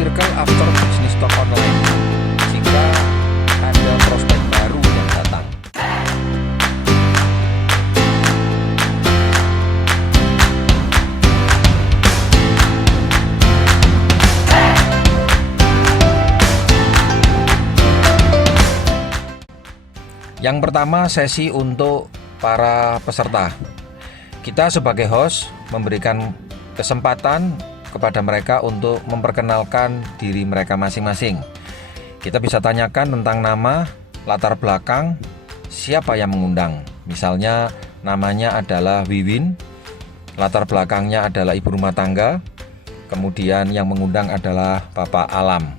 circle after business talk online jika ada prospek baru yang datang. Yang pertama, sesi untuk para peserta. Kita sebagai host memberikan kesempatan kepada mereka untuk memperkenalkan diri mereka masing-masing. Kita bisa tanyakan tentang nama, latar belakang, siapa yang mengundang. Misalnya namanya adalah Wiwin, latar belakangnya adalah ibu rumah tangga, kemudian yang mengundang adalah Bapak Alam.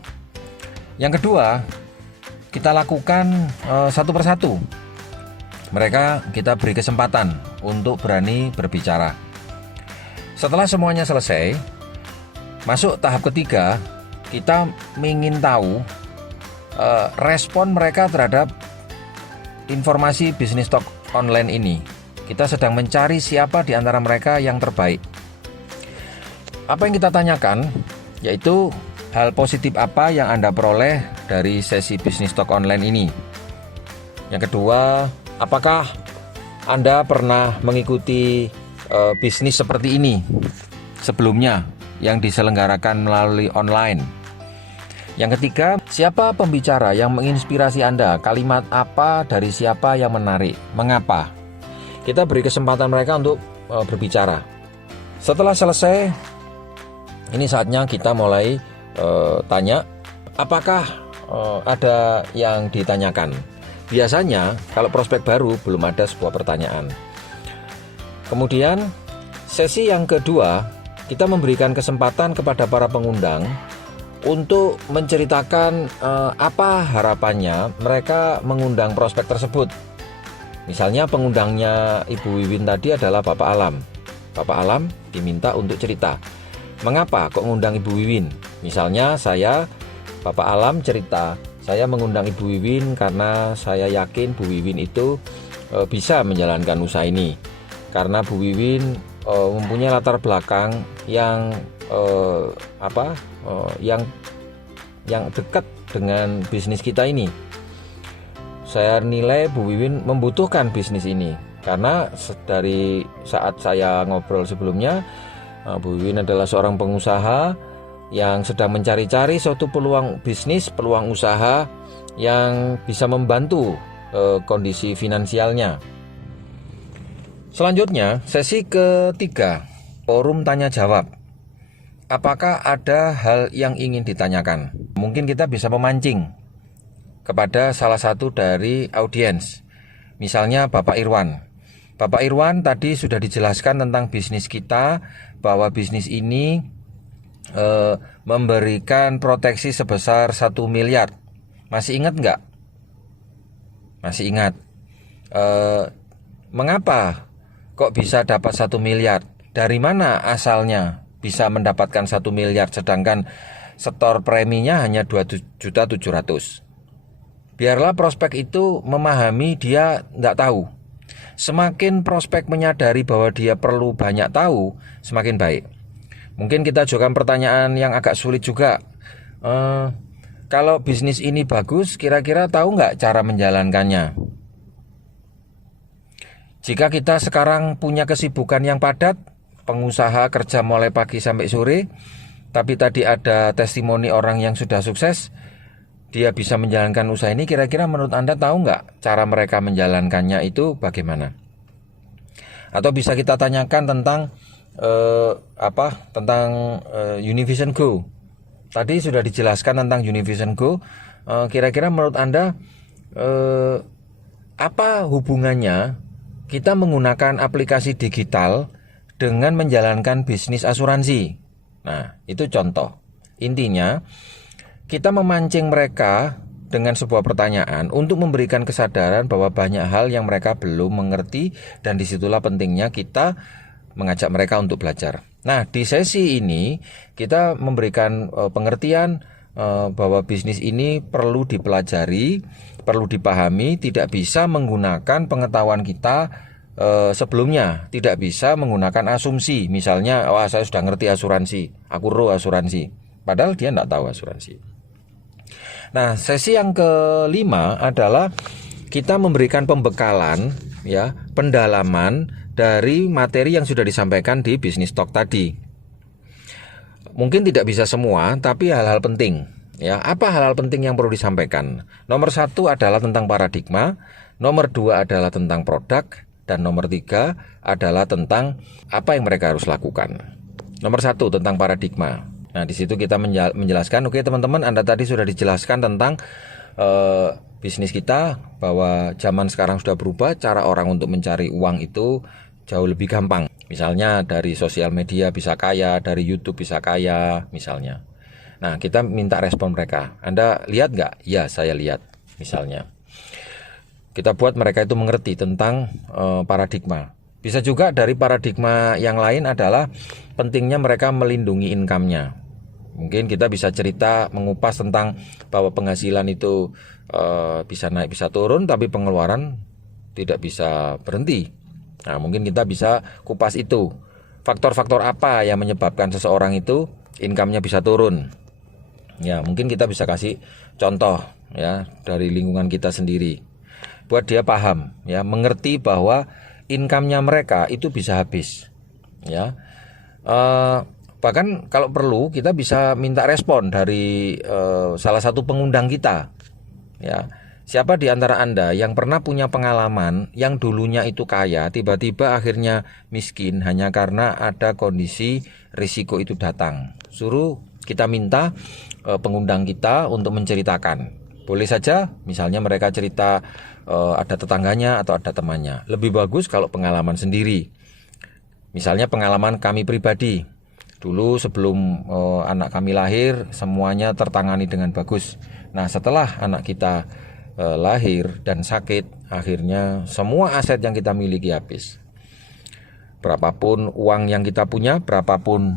Yang kedua, kita lakukan satu persatu. Mereka kita beri kesempatan untuk berani berbicara. Setelah semuanya selesai, masuk tahap ketiga, kita ingin tahu respon mereka terhadap informasi bisnis talk online ini. Kita sedang mencari siapa di antara mereka yang terbaik. Apa yang kita tanyakan, yaitu hal positif apa yang Anda peroleh dari sesi bisnis talk online ini. Yang kedua, apakah Anda pernah mengikuti bisnis seperti ini sebelumnya yang diselenggarakan melalui online? Yang ketiga, siapa pembicara yang menginspirasi Anda? Kalimat apa dari siapa yang menarik? Mengapa? Kita beri kesempatan mereka untuk berbicara. Setelah selesai, ini saatnya kita mulai tanya, apakah ada yang ditanyakan? Biasanya kalau prospek baru belum ada sebuah pertanyaan. Kemudian sesi yang kedua, kita memberikan kesempatan kepada para pengundang untuk menceritakan apa harapannya mereka mengundang prospek tersebut. Misalnya pengundangnya Ibu Wiwin tadi adalah Bapak Alam. Bapak Alam diminta untuk cerita, mengapa kok mengundang Ibu Wiwin? Misalnya saya, Bapak Alam cerita, saya mengundang Ibu Wiwin karena saya yakin Bu Wiwin itu bisa menjalankan usaha ini. Karena Bu Wiwin mempunyai latar belakang yang yang dekat dengan bisnis kita ini. Saya nilai Bu Wiwin membutuhkan bisnis ini karena dari saat saya ngobrol sebelumnya, Bu Wiwin adalah seorang pengusaha yang sedang mencari-cari suatu peluang bisnis, peluang usaha yang bisa membantu kondisi finansialnya. Selanjutnya, sesi ketiga, forum tanya jawab. Apakah ada hal yang ingin ditanyakan? Mungkin kita bisa memancing kepada salah satu dari audiens. Misalnya Bapak Irwan. Bapak Irwan tadi sudah dijelaskan tentang bisnis kita, bahwa bisnis ini memberikan proteksi sebesar 1 miliar. Masih ingat nggak? Masih ingat. Mengapa kok bisa dapat 1 miliar? Dari mana asalnya bisa mendapatkan 1 miliar sedangkan setor preminya hanya 2.700.000? Biarlah prospek itu memahami dia nggak tahu. Semakin prospek menyadari bahwa dia perlu banyak tahu, semakin baik. Mungkin kita ajukan pertanyaan yang agak sulit juga. Kalau bisnis ini bagus, kira-kira tahu nggak cara menjalankannya? Jika kita sekarang punya kesibukan yang padat, pengusaha kerja mulai pagi sampai sore, tapi tadi ada testimoni orang yang sudah sukses, dia bisa menjalankan usaha ini, kira-kira menurut Anda tahu nggak cara mereka menjalankannya itu bagaimana? Atau bisa kita tanyakan tentang Univision Go. Tadi sudah dijelaskan tentang Univision Go. Kira-kira menurut Anda apa hubungannya kita menggunakan aplikasi digital dengan menjalankan bisnis asuransi? Nah, itu contoh. Intinya, kita memancing mereka dengan sebuah pertanyaan untuk memberikan kesadaran bahwa banyak hal yang mereka belum mengerti, dan disitulah pentingnya kita mengajak mereka untuk belajar. Nah, di sesi ini kita memberikan pengertian bahwa bisnis ini perlu dipelajari, perlu dipahami, tidak bisa menggunakan pengetahuan kita sebelumnya, tidak bisa menggunakan asumsi. Misalnya, wah saya sudah ngerti asuransi, aku asuransi. padahal dia tidak tahu asuransi. Nah, sesi yang kelima adalah kita memberikan pembekalan, ya, pendalaman dari materi yang sudah disampaikan di Business Talk tadi. Mungkin tidak bisa semua, tapi hal-hal penting. Ya, apa hal-hal penting yang perlu disampaikan? Nomor 1 adalah tentang paradigma, nomor 2 adalah tentang produk, dan nomor 3 adalah tentang apa yang mereka harus lakukan. Nomor 1 tentang paradigma. Nah, di situ kita menjelaskan, oke teman-teman, Anda tadi sudah dijelaskan tentang bisnis kita, bahwa zaman sekarang sudah berubah, cara orang untuk mencari uang itu jauh lebih gampang. Misalnya dari sosial media bisa kaya, dari YouTube bisa kaya, misalnya. Nah, kita minta respon mereka. Anda lihat nggak? Ya, saya lihat, misalnya. Kita buat mereka itu mengerti tentang paradigma. Bisa juga dari paradigma yang lain adalah pentingnya mereka melindungi income-nya. Mungkin kita bisa cerita mengupas tentang bahwa penghasilan itu bisa naik bisa turun, tapi pengeluaran tidak bisa berhenti. Nah, mungkin kita bisa kupas itu. Faktor-faktor apa yang menyebabkan seseorang itu income-nya bisa turun? Ya, mungkin kita bisa kasih contoh, ya, dari lingkungan kita sendiri. Buat dia paham, ya, mengerti bahwa income-nya mereka itu bisa habis. Ya. Bahkan kalau perlu kita bisa minta respon dari salah satu pengundang kita. Ya, siapa di antara Anda yang pernah punya pengalaman yang dulunya itu kaya, tiba-tiba akhirnya miskin hanya karena ada kondisi risiko itu datang? Suruh kita minta pengundang kita untuk menceritakan. Boleh saja, misalnya mereka cerita ada tetangganya atau ada temannya. Lebih bagus kalau pengalaman sendiri. Misalnya pengalaman kami pribadi. Dulu sebelum anak kami lahir, semuanya tertangani dengan bagus. Nah, setelah anak kita lahir dan sakit, akhirnya semua aset yang kita miliki habis. Berapapun uang yang kita punya, berapapun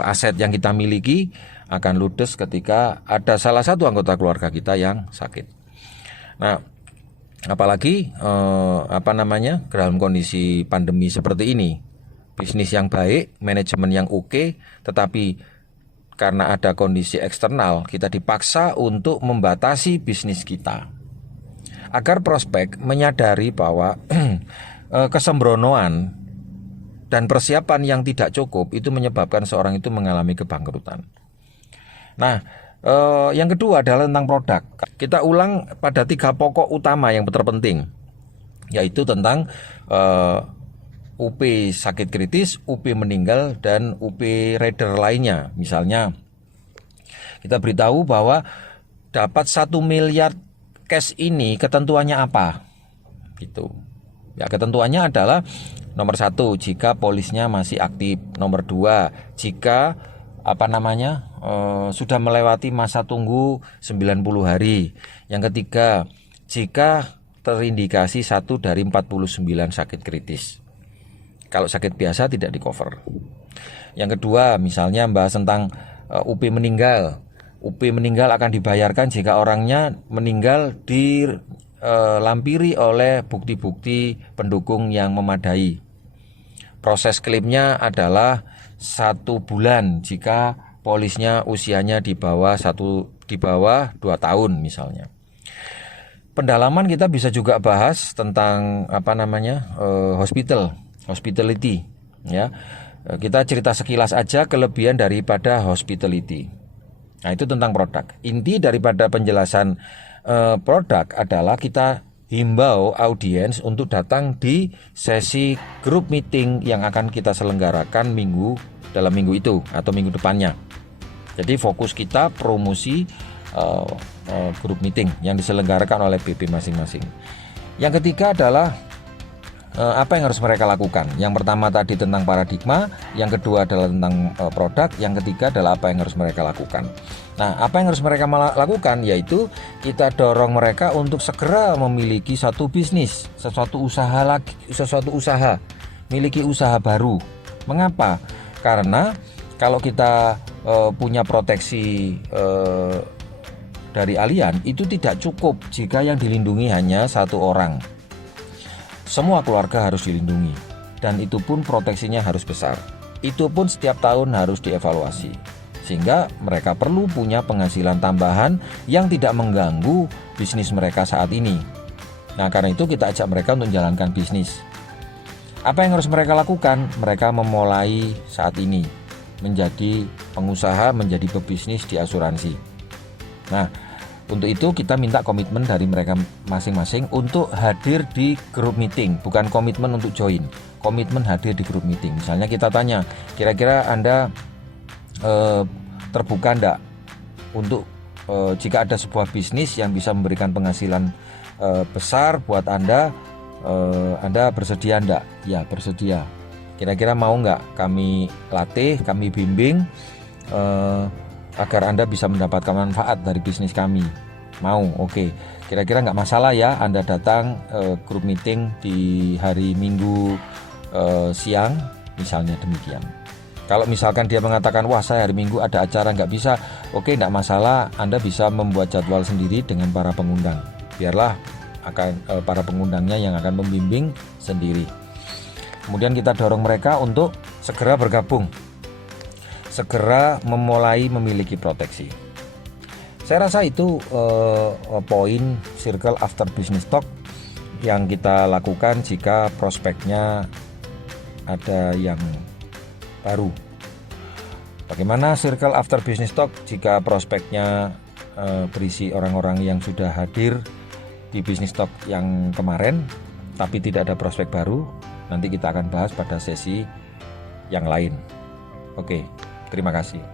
aset yang kita miliki, akan ludes ketika ada salah satu anggota keluarga kita yang sakit. Nah, apalagi dalam kondisi pandemi seperti ini. Bisnis yang baik, manajemen yang oke, tetapi karena ada kondisi eksternal, kita dipaksa untuk membatasi bisnis kita. Agar prospek menyadari bahwa kesembronoan dan persiapan yang tidak cukup itu menyebabkan seorang itu mengalami kebangkrutan. Nah, yang kedua adalah tentang produk. Kita ulang pada 3 pokok utama yang terpenting, yaitu tentang UP sakit kritis, UP meninggal, dan UP rider lainnya. Misalnya kita beritahu bahwa dapat 1 miliar cash ini ketentuannya apa? Gitu. Ya, ketentuannya adalah nomor 1, jika polisnya masih aktif. Nomor 2, jika sudah melewati masa tunggu 90 hari. Yang ketiga, jika terindikasi 1 dari 49 sakit kritis. Kalau sakit biasa tidak di cover. Yang kedua, misalnya bahas tentang UP meninggal. UP meninggal akan dibayarkan jika orangnya meninggal dilampiri oleh bukti-bukti pendukung yang memadai. Proses klaimnya adalah 1 bulan jika polisnya usianya di bawah 2 tahun misalnya. Pendalaman kita bisa juga bahas tentang hospitality, ya. Kita cerita sekilas aja kelebihan daripada hospitality. Nah, itu tentang produk. Inti daripada penjelasan produk adalah kita himbau audiens untuk datang di sesi group meeting yang akan kita selenggarakan dalam minggu itu atau minggu depannya. Jadi fokus kita promosi group meeting yang diselenggarakan oleh BP masing-masing. Yang ketiga adalah apa yang harus mereka lakukan. Yang pertama tadi tentang paradigma, yang kedua adalah tentang produk, yang ketiga adalah apa yang harus mereka lakukan. Nah, apa yang harus mereka lakukan yaitu kita dorong mereka untuk segera memiliki satu bisnis, sesuatu usaha, miliki usaha baru. Mengapa? Karena kalau kita punya proteksi dari alien, itu tidak cukup jika yang dilindungi hanya 1 orang. Semua keluarga harus dilindungi, dan itu pun proteksinya harus besar. Itu pun setiap tahun harus dievaluasi. sehingga mereka perlu punya penghasilan tambahan yang tidak mengganggu bisnis mereka saat ini. Nah, karena itu kita ajak mereka untuk menjalankan bisnis. Apa yang harus mereka lakukan? Mereka memulai saat ini menjadi pengusaha, menjadi pebisnis di asuransi. Nah, untuk itu kita minta komitmen dari mereka masing-masing untuk hadir di grup meeting, bukan komitmen untuk join, komitmen hadir di grup meeting. Misalnya kita tanya, kira-kira Anda terbuka enggak untuk jika ada sebuah bisnis yang bisa memberikan penghasilan besar buat Anda bersedia enggak? Ya, bersedia. Kira-kira mau enggak kami latih, kami bimbing agar Anda bisa mendapatkan manfaat dari bisnis kami? Mau, oke. Kira-kira enggak masalah ya Anda datang grup meeting di hari Minggu siang, misalnya demikian. Kalau misalkan dia mengatakan, wah saya hari Minggu ada acara nggak bisa, oke, nggak masalah, Anda bisa membuat jadwal sendiri dengan para pengundang. Biarlah para pengundangnya yang akan membimbing sendiri. Kemudian kita dorong mereka untuk segera bergabung, segera memulai memiliki proteksi. Saya rasa itu poin circle after business talk yang kita lakukan jika prospeknya ada yang baru. Bagaimana circle after business talk jika prospeknya berisi orang-orang yang sudah hadir di business talk yang kemarin tapi tidak ada prospek baru? Nanti kita akan bahas pada sesi yang lain. Oke, terima kasih.